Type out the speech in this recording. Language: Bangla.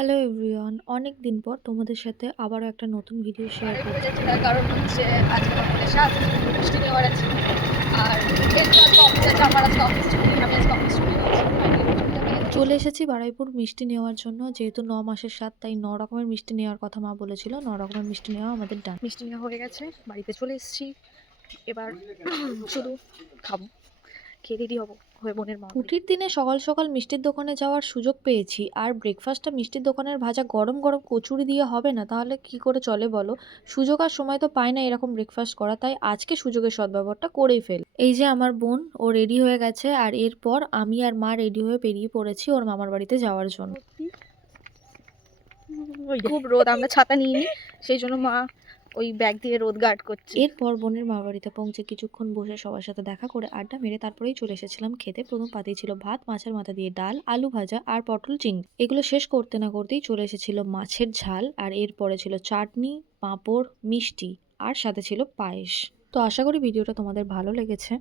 হ্যালো এভরিওয়ান, অনেক দিন পর তোমাদের সাথে আবারও একটা নতুন ভিডিও শেয়ার আরেকটু করছি। যাচ্ছি তার কারণ হচ্ছে আজকে আমাদের সাথে মিষ্টি নেওয়ার আছে। আর যেহেতু আজকে অফিস আছে, আমার আজকে অফিস ছুটি, আমি আজকে অফিস ছুটি নিচ্ছি। চলে এসেছি বারুইপুর মিষ্টি নেওয়ার জন্য। যেহেতু ৯ মাসের স্বাদ, তাই ৯ রকমের মিষ্টি নেওয়ার কথা মা বলেছিল। ৯ রকমের মিষ্টি নেওয়া আমাদের ডান। মিষ্টি নেওয়া হয়ে গেছে, বাড়িতে চলে এসেছি। এবার শুধু খাবো, খেয়ে রেডি হবো, হয়ে বোনের মা বাড়ি। ছুটির দিনে সকাল সকাল মিষ্টির দোকানে যাওয়ার সুযোগ পেয়েছি, আর ব্রেকফাস্টটা মিষ্টির দোকানের ভাজা গরম গরম কচুরি দিয়ে হবে না, তাহলে কি করে চলে বলো। সুযোগ আর সময় তো পায় না এরকম ব্রেকফাস্ট করা, তাই আজকে সুযোগের সদ্ব্যবহারটা করেই ফেল। এই যে আমার বোন, ও রেডি হয়ে গেছে, আর এরপর আমি আর মা রেডি হয়ে বেরিয়ে পড়েছি ওর মামার বাড়িতে যাওয়ার জন্য। খুব রোদ, আমরা ছাতা নিইনি, সেই জন্য মা ওই ব্যাগ দিয়ে রোদ গার্ড করছে। এরপর বোনের মা বাড়িতে পৌঁছে কিছুক্ষণ বসে সবার সাথে দেখা করে আড্ডা মেরে তারপরেই চলে এসেছিলাম খেতে। প্রথম পাতেই ছিল ভাত, মাছের মাথা দিয়ে ডাল, আলু ভাজা আর পটল চিংড়ি। এগুলো শেষ করতে না করতেই চলে এসেছিল মাছের ঝাল, আর এরপরে ছিল চাটনি, পাঁপড়, মিষ্টি আর সাথে ছিল পায়েস। তো আশা করি ভিডিওটা তোমাদের ভালো লেগেছে।